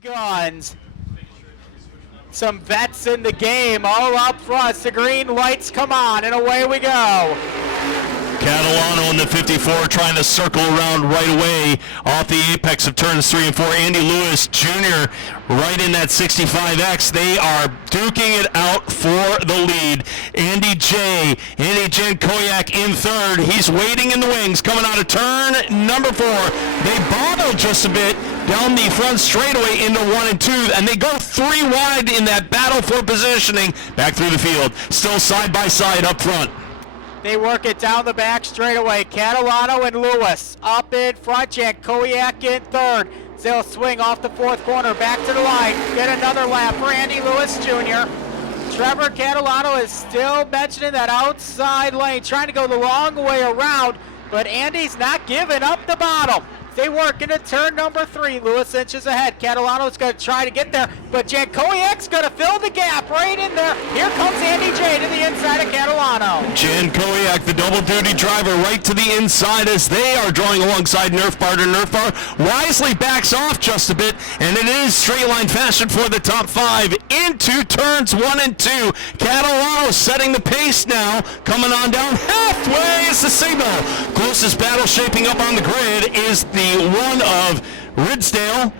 Guns. Some vets in the game, all up front. The green lights come on, and away we go. Catalano in the 54 trying to circle around right away off the apex of turns 3 and 4. Andy Lewis Jr. right in that 65X. They are duking it out for the lead. Andy Jankowiak in third. He's waiting in the wings, coming out of turn number 4. They bobble just a bit down the front straightaway into 1 and 2, and they go 3 wide in that battle for positioning back through the field. Still side by side up front. They work it down the back straightaway. Catalano and Lewis up in front. Jankowiak in third. They'll swing off the 4th corner, back to the line. Get another lap for Andy Lewis Jr. Trevor Catalano is still mentioning that outside lane, trying to go the long way around, but Andy's not giving up the bottom. They work into turn number 3. Lewis inches ahead. Catalano's going to try to get there, but Jankowiak's going to fill the gap right in there. Here comes Andy J to the inside of Catalano. Jankowiak, the double duty driver, right to the inside as they are drawing alongside Nerf Bar to Nerf Bar. Wisely backs off just a bit, and it is straight line fashion for the top 5 into turns 1 and 2. Catalano setting the pace now, coming on down halfway is the signal. Closest battle shaping up on the grid is the one of Ridsdale,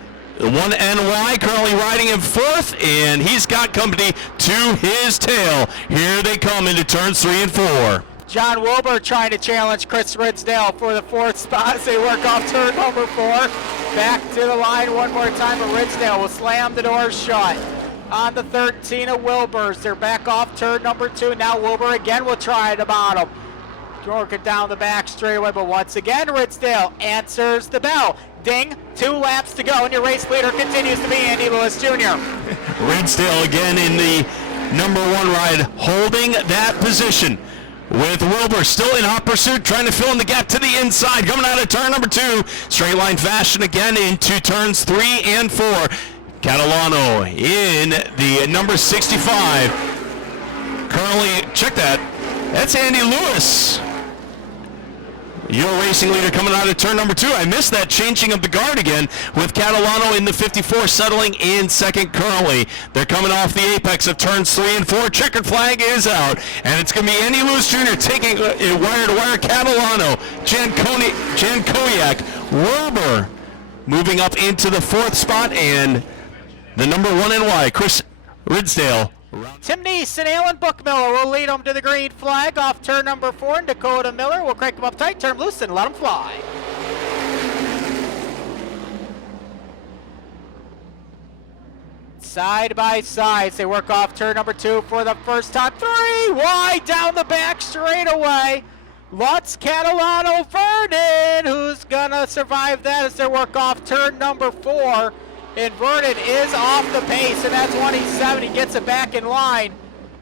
one NY currently riding in 4th, and he's got company to his tail. Here they come into turns 3 and 4. John Wilbur trying to challenge Chris Ridsdale for the 4th spot as they work off turn number 4. Back to the line one more time, but Ridsdale will slam the doors shut. On the 13 of Wilbur's, they're back off turn number 2. Now Wilbur again will try the bottom. Working down the back straightaway, but once again, Ridsdale answers the bell. Ding, 2 laps to go, and your race leader continues to be Andy Lewis Jr. Ridsdale again in the number 1 ride, holding that position. With Wilbur still in hot pursuit, trying to fill in the gap to the inside, coming out of turn number 2. Straight line fashion again into turns 3 and 4. Catalano in the number 65. Currently, check that. That's Andy Lewis. Your racing leader coming out of turn number 2. I missed that changing of the guard again with Catalano in the 54 settling in 2nd currently. They're coming off the apex of turns 3 and 4. Checkered flag is out, and it's going to be Andy Lewis Jr. taking a wire-to-wire. Catalano, Jankowiak, Wilbur moving up into the 4th spot, and the number 1 NY, Chris Ridsdale. Tim Neese and Alan Bookmiller will lead them to the green flag off turn number 4. And Dakota Miller will crank them up tight, turn loose, and let them fly. Side by side, they work off turn number 2 for the first time. 3 wide down the back straightaway. Lutz, Catalano, Vernon, who's going to survive that as they work off turn number 4. And Vernon is off the pace, and that's 27. He gets it back in line.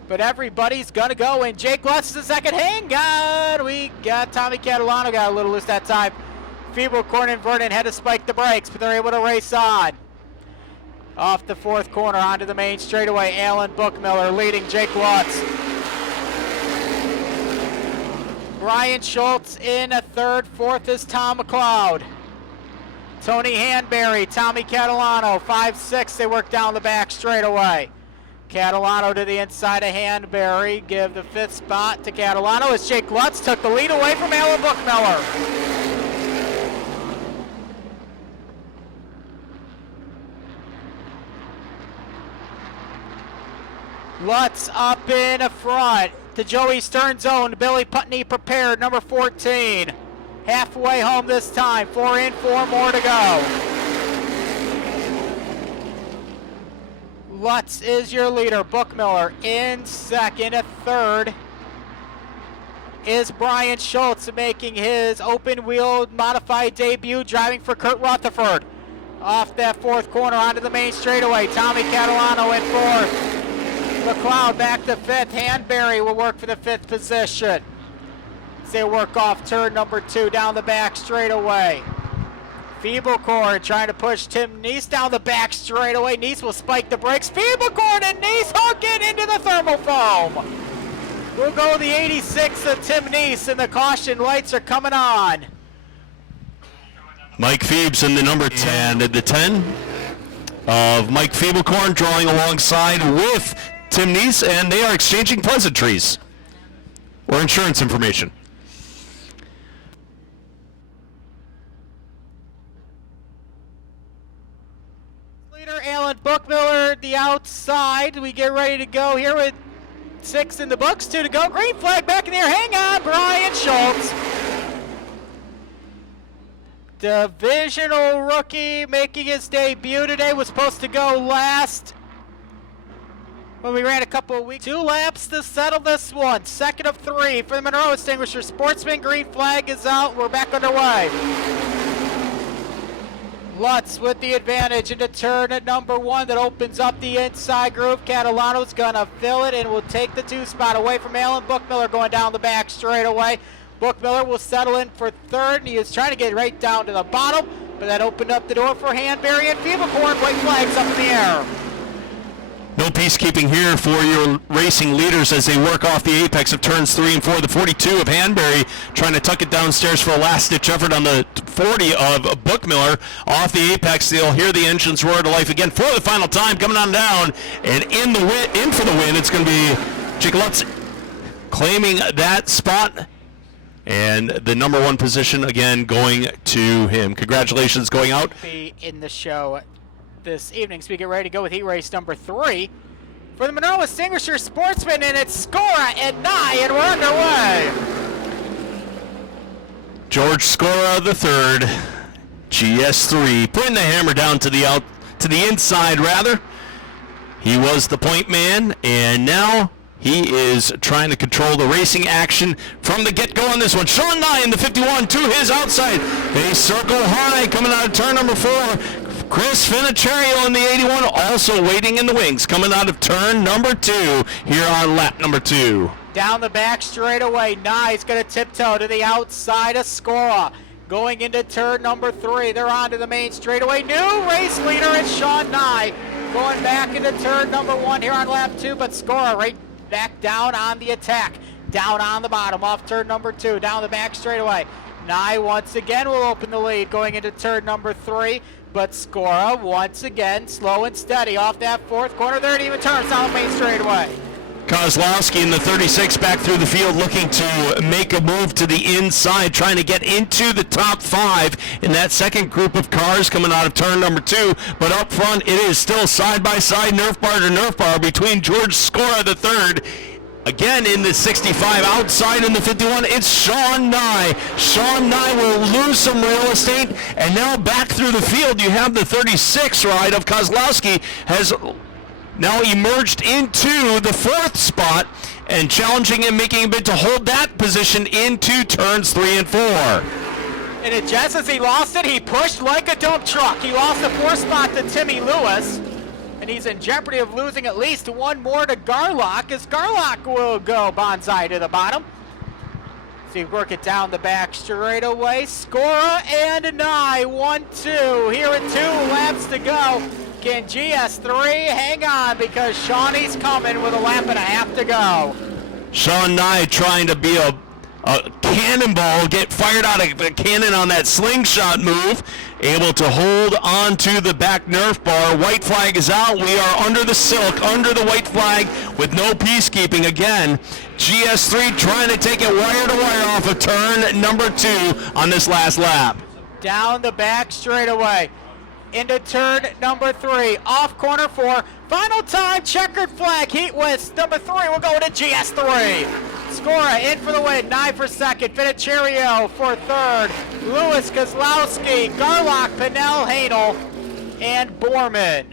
But everybody's going to go, and Jake Lutz is the second. Hang on. We got Tommy Catalano, got a little loose that time. Feeblecorn and Vernon had to spike the brakes, but they're able to race on. Off the 4th corner onto the main straightaway, Alan Bookmiller leading Jake Lutz. Brian Schultz in a 3rd, 4th is Tom McLeod. Tony Hanberry, Tommy Catalano, 5-6, they work down the back straightaway. Catalano to the inside of Hanberry, give the 5th spot to Catalano as Jake Lutz took the lead away from Alan Bookmiller. Lutz up in the front to Joey Stern's own, Billy Putney prepared, number 14. Halfway home this time, 4 in, 4 more to go. Lutz is your leader. Bookmiller in 2nd. A 3rd is Brian Schultz making his open wheel modified debut, driving for Kurt Rutherford. Off that 4th corner onto the main straightaway. Tommy Catalano in 4th. McLeod back to 5th. Hanberry will work for the 5th position. They work off turn number 2 down the back straightaway. Feeblecorn trying to push Tim Neese down the back straightaway. Neese will spike the brakes. Feeblecorn and Neese hook it into the thermal foam. We'll go the 86 of Tim Neese, and the caution lights are coming on. Mike Phoebes in the number 10. And the 10 of Mike Feeblecorn drawing alongside with Tim Neese, and they are exchanging pleasantries or insurance information. Leader Alan Bookmiller, the outside. We get ready to go here with 6 in the books, 2 to go. Green flag back in the air. Hang on, Brian Schultz. Divisional rookie making his debut today. Was supposed to go last when we ran a couple of weeks. 2 laps to settle this one. 2nd of 3 for the Monroe Extinguisher. Sportsman, green flag is out. We're back underway. Lutz with the advantage into turn at number 1 that opens up the inside groove. Catalano's gonna fill it and will take the 2 spot away from Alan Bookmiller going down the back straightaway. Bookmiller will settle in for 3rd, and he is trying to get right down to the bottom, but that opened up the door for Hanbury and Feeblecorn. White flags up in the air. No peacekeeping here for your racing leaders as they work off the apex of turns 3 and 4. The 42 of Hanbury trying to tuck it downstairs for a last-ditch effort on the 40 of Bookmiller. Off the apex, they'll hear the engines roar to life again for the final time, coming on down, and in for the win. It's going to be Jake Lutz claiming that spot, and the number 1 position again going to him. Congratulations going out. Be in the show this evening, so we get ready to go with heat race number 3 for the Monroe Extinguisher Sportsman, and it's Scora and Nye, and we're underway. George Scora the third, GS3, putting the hammer down to the inside rather. He was the point man, and now he is trying to control the racing action from the get-go on this one. Sean Nye in the 51 to his outside. They circle high coming out of turn number 4. Chris Finicherrio in the 81 also waiting in the wings coming out of turn number 2 here on lap number 2. Down the back straightaway, Nye's going to tiptoe to the outside of Scora. Going into turn number 3, they're on to the main straightaway. New race leader is Sean Nye. Going back into turn number 1 here on lap 2, but Scora right back down on the attack. Down on the bottom off turn number 2, down the back straightaway. Nye once again will open the lead going into turn number 3, but Scora once again slow and steady off that 4th corner. There, it even turns down the main straightaway. Kozlowski in the 36 back through the field looking to make a move to the inside, trying to get into the top 5 in that second group of cars coming out of turn number 2. But up front, it is still side-by-side, Nerf bar to Nerf bar between George Scora the third. Again in the 65, outside in the 51, it's Sean Nye. Sean Nye will lose some real estate, and now back through the field, you have the 36 ride of Kozlowski has now emerged into the 4th spot and challenging him, making a bid to hold that position into turns 3 and 4. And just as he lost it, he pushed like a dump truck. He lost the 4th spot to Timmy Lewis, and he's in jeopardy of losing at least 1 more to Garlock, as Garlock will go bonsai to the bottom. So you work it down the back straightaway. Scora and Nye, 1-2. Here in 2 laps to go. Can GS3 hang on, because Shawnee's coming with a lap and a half to go. Sean Nye trying to be a cannonball, get fired out of the cannon on that slingshot move, able to hold on to the back Nerf bar. White flag is out. We are under the silk, under the white flag with no peacekeeping again. GS3 trying to take it wire to wire off of turn number 2 on this last lap. Down the back straightaway. Into turn number 3, off corner 4, final time, checkered flag, heat with number 3, we'll go to GS3. Scora in for the win, Nye for 2nd, Finicherrio for 3rd, Lewis, Kozlowski, Garlock, Pinnell, Hanel, and Borman.